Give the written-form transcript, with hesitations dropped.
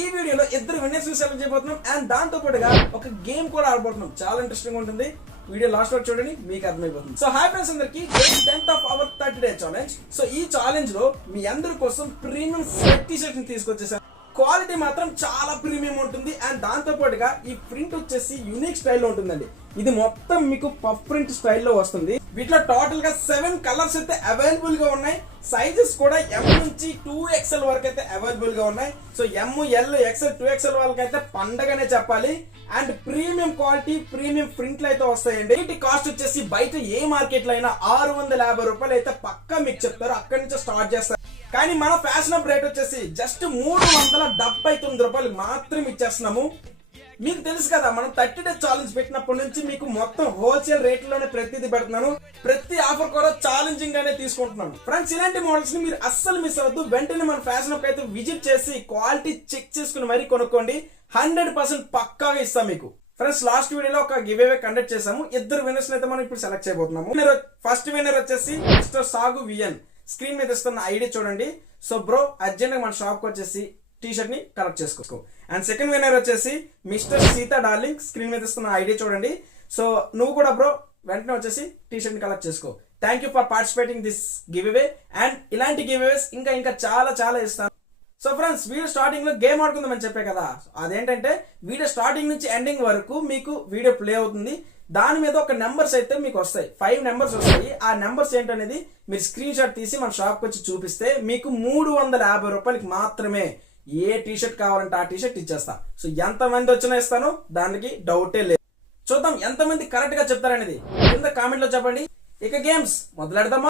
ఈ వీడియోలో ఇద్దరు విన్నర్స్ సెలెక్ట్ చేయబోతున్నాం అండ్ దాంతో పాటుగా ఒక గేమ్ కూడా ఆడబోతున్నాం. చాలా ఇంట్రెస్టింగ్ ఉంటుంది. వీడియో లాస్ట్ వరకు చూడండి, మీకు అర్థమైపోతుంది. సో హాయ్ ఫ్రెండ్స్ అందరికి, 10th of our 30 day challenge. So ఈ ఛాలెంజ్ లో మీ అందరి కోసం ప్రీమియం స్వెట్ టీ షర్ట్ ని తీసుకొచ్చేసాను. క్వాలిటీ మాత్రం చాలా ప్రీమియం ఉంటుంది అండ్ దాంతో పాటుగా ఈ ప్రింట్ వచ్చేసి యూనిక్ స్టైల్లో ఉంటుందండి. ఇది మొత్తం మీకు పఫ్ ప్రింట్ స్టైల్లో వస్తుంది. వీటిలో టోటల్ గా 7 కలర్స్ అయితే అవైలబుల్ గా ఉన్నాయి. సైజెస్ కూడా M నుంచి 2XL వరకు అయితే అవైలబుల్ గా ఉన్నాయి. So M, L, XL, 2XL వాళ్ళకి అయితే పండగనే చెప్పాలి. అండ్ ప్రీమియం క్వాలిటీ, ప్రీమియం ప్రింట్లు అయితే వస్తాయండి. వీటి కాస్ట్ వచ్చేసి బయట ఏ మార్కెట్ లో అయినా 650 రూపాయలు అయితే పక్కా మీకు చెప్తారు. అక్కడి నుంచి స్టార్ట్ చేస్తారు. కానీ మన ఫ్యాషన్ అప్ రేట్ వచ్చేసి జస్ట్ 379 రూపాయలు మాత్రం ఇచ్చేస్తున్నాము. మీకు తెలుసు కదా, మనం 30 డేస్ ఛాలెంజ్ పెట్టినప్పటి నుంచి మీకు మొత్తం హోల్సేల్ రేట్లోనే ప్రతిదీ పెడుతున్నాను. ప్రతి ఆఫర్ కూడా ఛాలెంజింగ్ గానే తీసుకుంటున్నాను. ఫ్రెండ్స్, ఇలాంటి మోడల్స్ ని మీరు అస్సలు మిస్ అవ్వద్దు. వెంటనే మన ఫ్యాషన్ అప్ అయితే విజిట్ చేసి క్వాలిటీ చెక్ చేసుకుని మరీ కొనుక్కోండి. 100% పక్కాగా ఇస్తాం మీకు. ఫ్రెండ్స్, లాస్ట్ వీడియోలో ఒక గివ్ అవే కండక్ట్ చేసాము. ఇద్దరు విన్నర్స్ అయితే మనం ఇప్పుడు సెలెక్ట్ చేయబోతున్నాము. ఫస్ట్ విన్నర్ వచ్చేసి మిస్టర్ సాగు విఎన్. స్క్రీన్ మీద ఇస్తున్న ఐడి చూడండి. సో బ్రో, అర్జెంట్ గా మన షాప్ కి వచ్చేసి టీ షర్ట్ ని కలెక్ట్ చేసుకో. అండ్ సెకండ్ విన్నర్ వచ్చేసి మిస్టర్ సీతా డార్లింగ్. స్క్రీన్ మీద ఇస్తున్న ఐడి చూడండి. సో నువ్వు కూడా బ్రో వెంటనే వచ్చేసి టీ షర్ట్ ని కలెక్ట్ చేసుకో. Thank you for participating this give away. And ఇలాంటి గివ్ అవేస్ ఇంకా చాలా ఇస్తాను. సో ఫ్రెండ్స్, వీడియో స్టార్టింగ్ లో గేమ్ ఆడుకుందామని చెప్పే కదా, అదేంటంటే వీడియో స్టార్టింగ్ నుంచి ఎండింగ్ వరకు మీకు వీడియో ప్లే అవుతుంది. దాని మీద ఒక నెంబర్స్ అయితే మీకు వస్తాయి. 5 నెంబర్స్ వస్తాయి. ఆ నెంబర్స్ ఏంటనేది మీరు స్క్రీన్ షాట్ తీసి మన షాప్ కి వచ్చి చూపిస్తే మీకు 350 రూపాయలకి మాత్రమే ఏ టీ షర్ట్ కావాలంటే ఆ టీ షర్ట్ ఇచ్చేస్తా. సో ఎంత మంది వచ్చినా ఇస్తాను, దానికి డౌటే లేదు. చూద్దాం ఎంత మంది కరెక్ట్ గా చెప్తారనేది కింద కామెంట్ లో చెప్పండి. ఇక గేమ్స్ మొదలెడదామా?